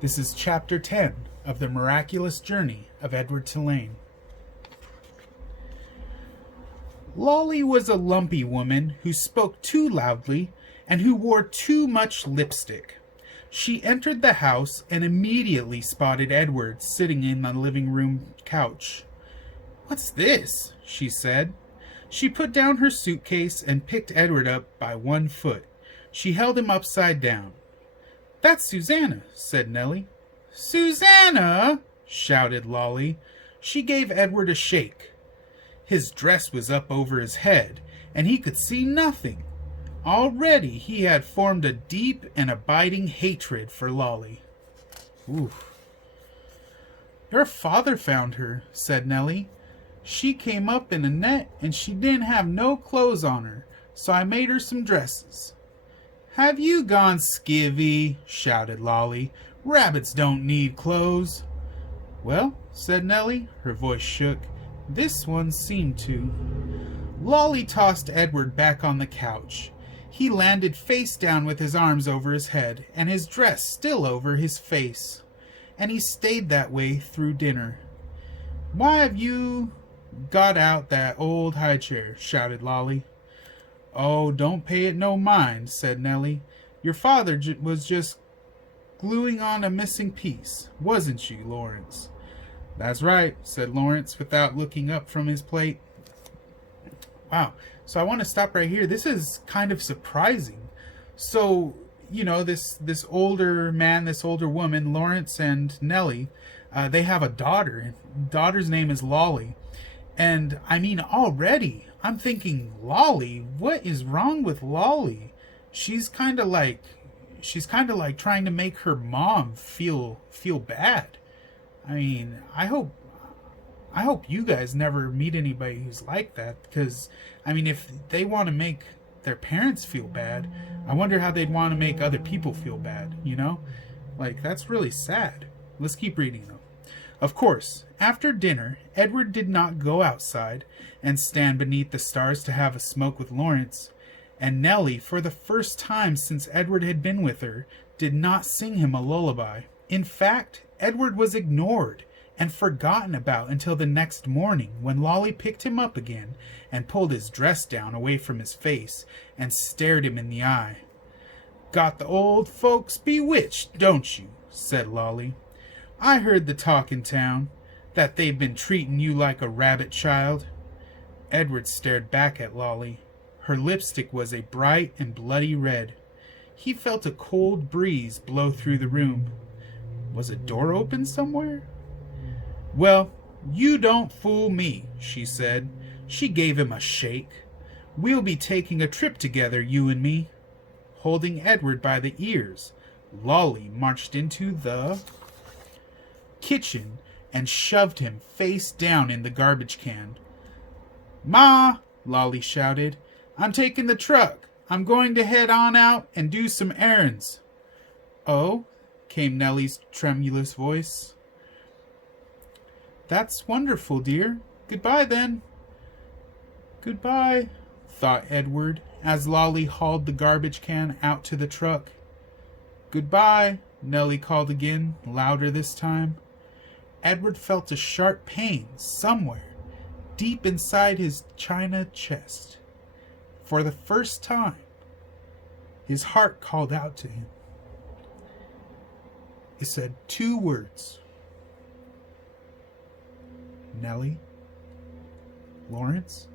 This is Chapter 10 of The Miraculous Journey of Edward Tulane. Lolly was a lumpy woman who spoke too loudly and who wore too much lipstick. She entered the house and immediately spotted Edward sitting in the living room couch. "What's this?" she said. She put down her suitcase and picked Edward up by one foot. She held him upside down. "That's Susanna," said Nellie. "Susanna!" shouted Lolly. She gave Edward a shake. His dress was up over his head, and he could see nothing. Already he had formed a deep and abiding hatred for Lolly. "Oof." "Your father found her," said Nellie. "She came up in a net, and she didn't have no clothes on her, so I made her some dresses." "Have you gone skivvy?" shouted Lolly. "Rabbits don't need clothes." "Well," said Nellie. Her voice shook. "This one seemed to." Lolly tossed Edward back on the couch. He landed face down with his arms over his head and his dress still over his face. And he stayed that way through dinner. "Why have you got out that old high chair?" shouted Lolly. "Oh, don't pay it no mind," said Nellie. "Your father was just gluing on a missing piece, wasn't you, Lawrence?" "That's right," said Lawrence without looking up from his plate. Wow. So I want to stop right here. This is kind of surprising. So, this older man, this older woman, Lawrence and Nellie, they have a daughter. Daughter's name is Lolly. And I mean, already I'm thinking, Lolly, what is wrong with Lolly? She's kind of like trying to make her mom feel bad. I mean, I hope you guys never meet anybody who's like that, because I mean, if they want to make their parents feel bad, I wonder how they'd want to make other people feel bad, Like, that's really sad. Let's keep reading, though. Of course, after dinner, Edward did not go outside and stand beneath the stars to have a smoke with Lawrence, and Nellie, for the first time since Edward had been with her, did not sing him a lullaby. In fact, Edward was ignored and forgotten about until the next morning, when Lolly picked him up again and pulled his dress down away from his face and stared him in the eye. "Got the old folks bewitched, don't you?" said Lolly. "I heard the talk in town, that they've been treating you like a rabbit child." Edward stared back at Lolly. Her lipstick was a bright and bloody red. He felt a cold breeze blow through the room. Was a door open somewhere? "Well, you don't fool me," she said. She gave him a shake. "We'll be taking a trip together, you and me." Holding Edward by the ears, Lolly marched into the kitchen and shoved him face down in the garbage can. "Ma!" Lolly shouted. "I'm taking the truck. I'm going to head on out and do some errands." "Oh?" came Nellie's tremulous voice. "That's wonderful, dear. Goodbye, then." "Goodbye," thought Edward, as Lolly hauled the garbage can out to the truck. "Goodbye," Nellie called again, louder this time. Edward felt a sharp pain somewhere, deep inside his china chest. For the first time, his heart called out to him. It said two words. "Nellie, Lawrence."